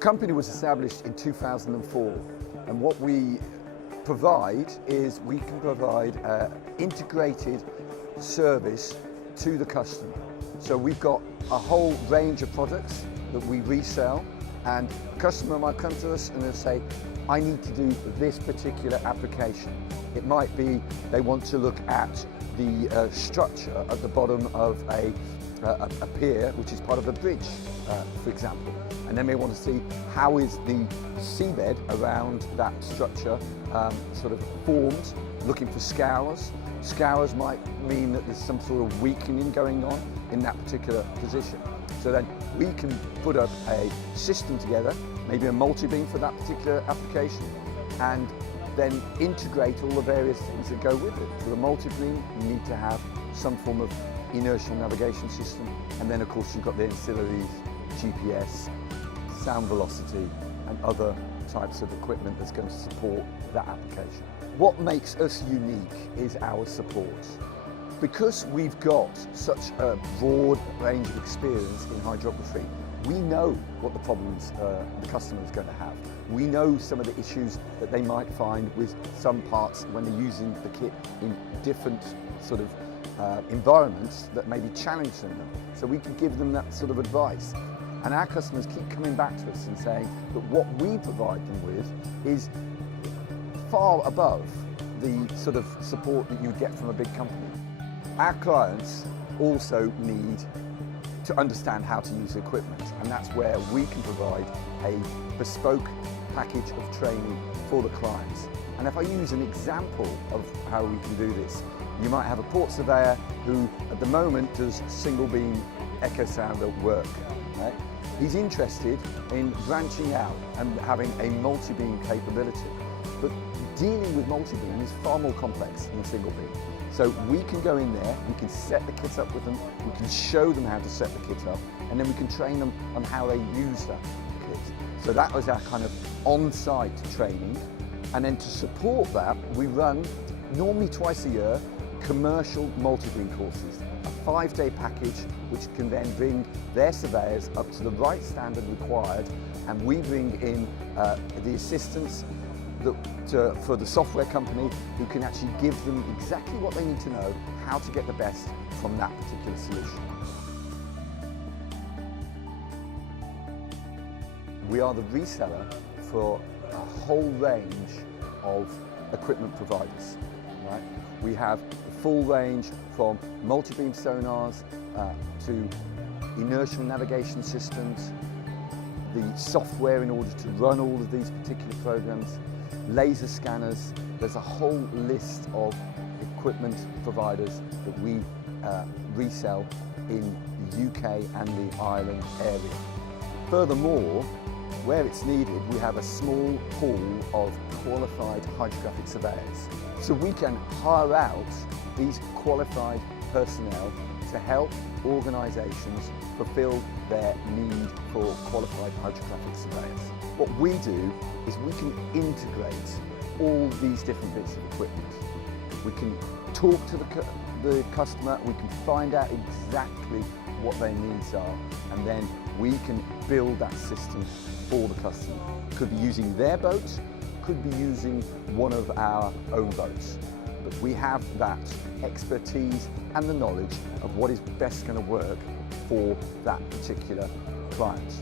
company was established in 2004, and what we provide is we can provide an integrated service to the customer. So we've got a whole range of products that we resell, and a customer might come to us and they'll say, I need to do this particular application. It might be they want to look at the structure at the bottom of a pier, which is part of a bridge, for example. And then they want to see how is the seabed around that structure sort of formed, looking for scours. Scours might mean that there's some sort of weakening going on in that particular position. So then we can put up a system together, maybe a multi-beam for that particular application, and then integrate all the various things that go with it. For the multi-beam, you need to have some form of inertial navigation system, and then of course you've got the ancillaries, GPS, sound velocity, and other types of equipment that's going to support that application. What makes us unique is our support. Because we've got such a broad range of experience in hydrography, we know what the problems the customer is going to have. We know some of the issues that they might find with some parts when they're using the kit in different sort of environments that may be challenging them. So we can give them that sort of advice. And our customers keep coming back to us and saying that what we provide them with is far above the sort of support that you'd get from a big company. Our clients also need to understand how to use the equipment, and that's where we can provide a bespoke package of training for the clients. And if I use an example of how we can do this, you might have a port surveyor who at the moment does single beam echo sounder work. Right? He's interested in branching out and having a multi-beam capability, but dealing with multi-beam is far more complex than a single beam. So we can go in there, we can set the kit up with them, we can show them how to set the kit up, and then we can train them on how they use that kit. So that was our kind of on-site training. And then to support that, we run, normally twice a year, commercial multi-beam courses, a 5-day package which can then bring their surveyors up to the right standard required, and we bring in the assistance for the software company who can actually give them exactly what they need to know, how to get the best from that particular solution. We are the reseller for a whole range of equipment providers. Right? We have the full range from multi-beam sonars to inertial navigation systems, the software in order to run all of these particular programs, laser scanners. There's a whole list of equipment providers that we resell in the UK and the Ireland area. Furthermore, where it's needed, we have a small pool of qualified hydrographic surveyors. So we can hire out these qualified personnel to help organisations fulfil their need for qualified hydrographic surveyors. What we do is we can integrate all these different bits of equipment. We can talk to the customer, we can find out exactly what their needs are, and then we can build that system for the customer. Could be using their boats, could be using one of our own boats. But we have that expertise and the knowledge of what is best going to work for that particular client.